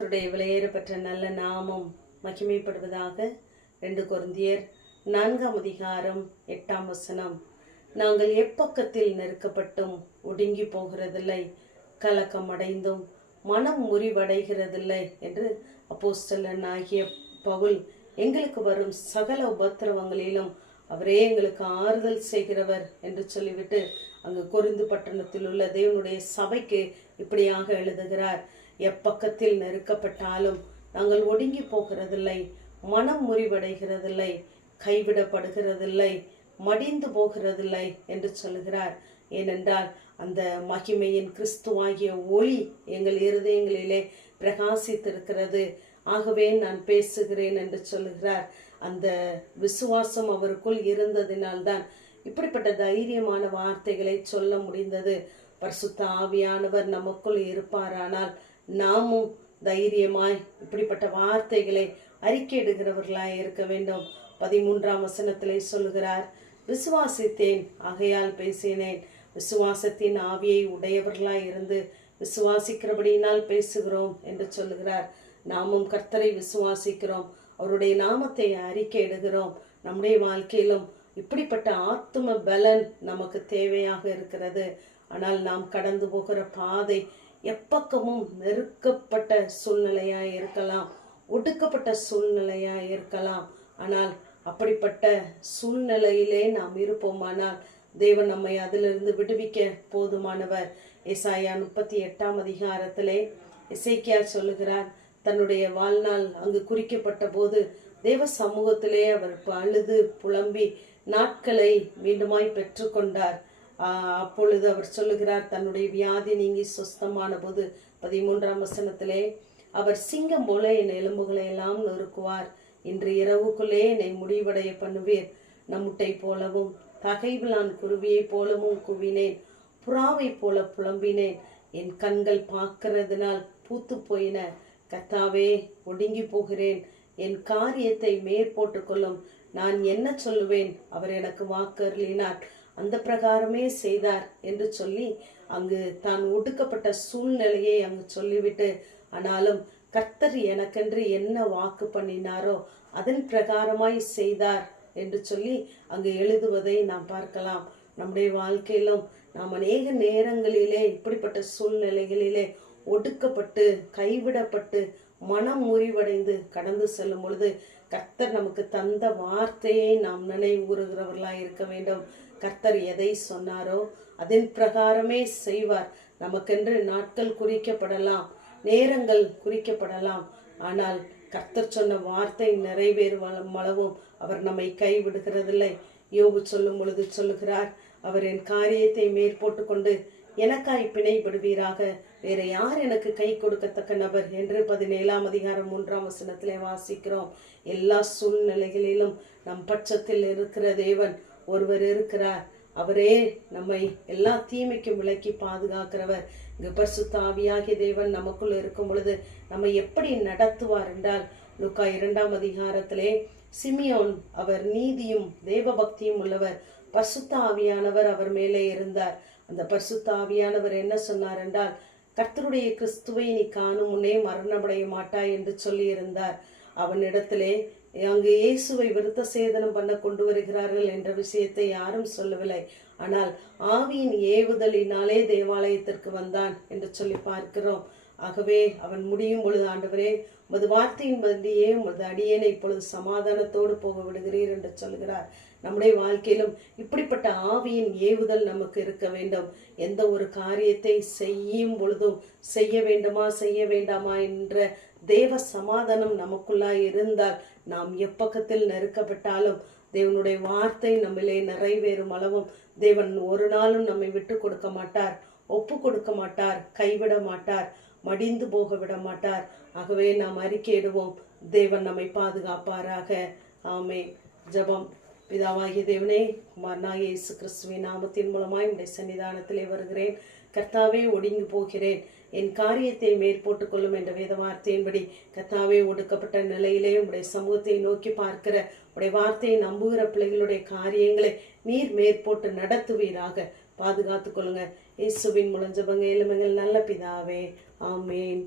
அவருடைய விலையேறப்பெற்ற நல்ல நாமம் மகிமைப்படுவதாக. 2 கொரிந்தியர் 4:8. நாங்கள் எப்பக்கத்தில் நெருக்கப்பட்டும் ஒடுங்கி போகிறதில்லை, கலக்கம் அடைந்தும் மனம் முறிவடைகிறதில்லை என்று அப்போஸ்தலனாகிய பவுல் எங்களுக்கு வரும் சகல உபத்திரவங்களிலும் அவரே எங்களுக்கு ஆறுதல் செய்கிறவர் என்று சொல்லிவிட்டு அங்கு கொரிந்து பட்டணத்தில் உள்ள தேவனுடைய சபைக்கு இப்படியாக எழுதுகிறார். எப்பக்கத்தில் நெருக்கப்பட்டாலும் நாங்கள் ஒடுங்கி போகிறதில்லை, மனம் முறிவடைகிறதில்லை, கைவிடப்படுகிறதில்லை, மடிந்து போகிறதில்லை என்று சொல்லுகிறார். ஏனென்றால் அந்த மகிமையின் கிறிஸ்துவாகிய ஒளி எங்கள் இருதயங்களிலே பிரகாசித்திருக்கிறது. ஆகவே நான் பேசுகிறேன் என்று சொல்லுகிறார். அந்த விசுவாசம் அவருக்குள் இருந்ததினால்தான் இப்படிப்பட்ட தைரியமான வார்த்தைகளை சொல்ல முடிந்தது. பரிசுத்த ஆவியானவர் நமக்குள் இருப்பாரானால் நாமும் தைரியமாய் இப்படிப்பட்ட வார்த்தைகளை அறிக்கையிடுகிறவர்களாய் இருக்க வேண்டும். 13 சொல்லுகிறார், விசுவாசித்தேன் ஆகையால் பேசினேன். விசுவாசத்தின் ஆவியை உடையவர்களாய் இருந்து விசுவாசிக்கிறபடியினால் பேசுகிறோம் என்று சொல்லுகிறார். நாமும் கர்த்தரை விசுவாசிக்கிறோம், அவருடைய நாமத்தை அறிக்கையிடுகிறோம். நம்முடைய வாழ்க்கையிலும் இப்படிப்பட்ட ஆத்தும பலன் நமக்கு தேவையாக இருக்கிறது. ஆனால் நாம் கடந்து போகிற பாதை எப்பக்கமும் நெருக்கப்பட்ட சூழ்நிலையாய் இருக்கலாம், ஒடுக்கப்பட்ட சூழ்நிலையாய் இருக்கலாம். ஆனால் அப்படிப்பட்ட சூழ்நிலையிலே நாம் இருப்போமானால் தேவன் நம்மை அதிலிருந்து விடுவிக்க போதுமானவர். ஏசாயா 38 எசேக்கியா சொல்லுகிறார், தன்னுடைய வாழ்நாள் அங்கு குறிக்கப்பட்ட போது தேவ சமூகத்திலே அவர் அழுது புலம்பி நாட்களை மீண்டுமாய் பெற்றுக்கொண்டார். அப்பொழுது அவர் சொல்லுகிறார், தன்னுடைய வியாதி நீங்கி சுஸ்தமான போது 13 அவர் சிங்கம் போல என் எலும்புகளை எல்லாம் நொறுக்குவார், இன்று இரவுக்குள்ளே என்னை முடிவடைய பண்ணுவீர். நம்முட்டை போலவும் தகைவிலான் குருவியை போலவும் குவினேன், புறாவை போல புலம்பினேன், என் கண்கள் பார்க்கிறதுனால் பூத்து போயின. கர்த்தாவே, ஒடுங்கி போகிறேன், என் காரியத்தை மேற்போட்டு கொள்ளும். நான் என்ன சொல்லுவேன்? அவர் எனக்கு வாக்கருளினார், அந்த பிரகாரமே செய்தார் என்று சொல்லி அங்கு தான் ஒடுக்கப்பட்ட சூழ்நிலையை அங்கு சொல்லிவிட்டு, ஆனாலும் கர்த்தர் எனக்கென்று என்ன வாக்கு பண்ணினாரோ அதன் பிரகாரமாய் செய்தார் என்று சொல்லி அங்கு எழுதுவதை நாம் பார்க்கலாம். நம்முடைய வாழ்க்கையிலும் நாம் அநேக நேரங்களிலே இப்படிப்பட்ட சூழ்நிலைகளிலே ஒடுக்கப்பட்டு கைவிடப்பட்டு மனம் முறிவடைந்து கடந்து செல்லும் பொழுது கர்த்தர் நமக்கு தந்த வார்த்தையை நாம் நினைவுறுகிறவர்களாய் இருக்க வேண்டும். கர்த்தர் எதை சொன்னாரோ அதன் பிரகாரமே செய்வார். நமக்கென்று நாட்கள் குறிக்கப்படலாம், நேரங்கள் குறிக்கப்படலாம். ஆனால் கர்த்தர் சொன்ன வார்த்தை நிறைவேறும் அளவும் அவர் நம்மை கைவிடுகிறதில்லை. யோபு சொல்லும் பொழுது சொல்லுகிறார், அவர் என் காரியத்தை மேற்போட்டு கொண்டு எனக்காய் பிணைப்படுவீராக, வேற யார் எனக்கு கை கொடுக்கத்தக்க நபர் என்று 17 வாசிக்கிறோம். எல்லா சூழ்நிலைகளிலும் நம் பட்சத்தில் இருக்கிற தேவன் ஒருவர் இருக்கிறார். அவரே நம்மை எல்லா தீமைக்கும் விலக்கி பாதுகாக்கிறவர். இங்கு பரிசுத்த ஆவியாகிய தேவன் நமக்குள் இருக்கும் பொழுது நம்மை எப்படி நடத்துவார் என்றால், லூக்கா 2 சிமியோன் அவர் நீதியும் தேவ பக்தியும் உள்ளவர், பரிசுத்த ஆவியானவர் அவர் மேலே இருந்தார். அந்த பரிசுத்த ஆவியானவர் என்ன சொன்னார் என்றால், கர்த்தருடைய கிறிஸ்துவை நீ காணும் முன்னே மரணமடைய மாட்டாய் என்று சொல்லி இருந்தார். அவனிடத்திலே அங்கு இயேசுவை விருத்த சேதனம் பண்ண கொண்டு வருகிறார்கள் என்ற விஷயத்தை யாரும் சொல்லவில்லை. ஆனால் ஆவியின் ஏவுதலினாலே தேவாலயத்திற்கு வந்தான் என்று சொல்லி பார்க்கிறோம். ஆகவே அவன் முடியும் பொழுது, ஆண்டவரே, உமது வார்த்தையின் பதியே உமது அடியேனை இப்பொழுது சமாதானத்தோடு போக விடுகிறீர் என்று சொல்கிறார். நம்முடைய வாழ்க்கையிலும் இப்படிப்பட்ட ஆவியின் ஏவுதல் நமக்கு இருக்க வேண்டும். எந்த ஒரு காரியத்தை செய்யும் பொழுதும் செய்ய வேண்டுமா செய்ய வேண்டாமா என்ற தேவ சமாதானம் நமக்குள்ளாய் இருந்தால் நாம் எப்பக்கத்தில் நெருக்கப்பட்டாலும் தேவனுடைய வார்த்தை நம்மிலே நிறைவேறும் அளவும் தேவன் ஒரு நாளும் நம்மை விட்டு கொடுக்க மாட்டார், ஒப்பு கொடுக்க மாட்டார், கைவிட மாட்டார், மடிந்து போக விட மாட்டார். ஆகவே நாம் அறிக்கையிடுவோம், தேவன் நம்மை பாதுகாப்பாராக. ஆமென். ஜெபம். பிதாவாகிய தேவனே, குமாரனாகிய இயேசு கிறிஸ்துவின் நாமத்தின் மூலமாய் உடைய சன்னிதானத்திலே வருகிறேன். கர்த்தாவே, ஒடுங்கி போகிறேன், என் காரியத்தை மேற்போட்டுக் கொள்ளும் என்ற வேத வார்த்தையின்படி கர்த்தாவே, ஒடுக்கப்பட்ட நிலையிலே உடைய சமூகத்தை நோக்கி பார்க்கிற உடைய வார்த்தையை நம்புகிற பிள்ளைகளுடைய காரியங்களை நீர் மேற்போட்டு நடத்துவீராக. பாதுகாத்துக் கொள்ளுங்க. இயேசுவின் மூலம் ஜெபங்க, எங்கள் நல்ல பிதாவே. ஆமேன்.